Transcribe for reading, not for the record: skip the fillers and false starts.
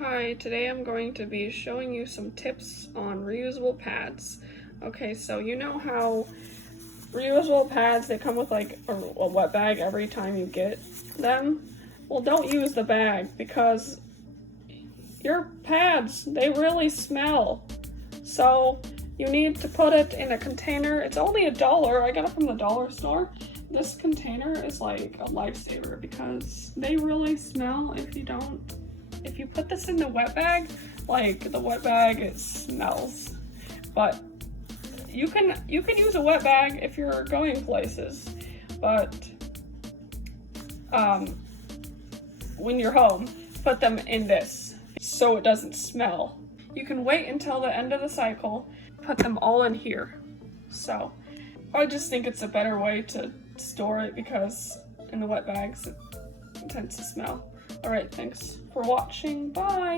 Hi, today I'm going to be showing you some tips on reusable pads. Okay, so you know how reusable pads, they come with like a wet bag every time you get them? Well, don't use the bag because your pads, they really smell. So you need to put it in a container. It's only $1. I got it from the dollar store. This container is like a lifesaver because they really smell if you put this in the wet bag, like the wet bag, it smells. But you can use a wet bag if you're going places. But when you're home, put them in this so it doesn't smell. You can wait until the end of the cycle, put them all in here. So I just think it's a better way to store it because in the wet bags it tends to smell. Alright, thanks for watching. Bye!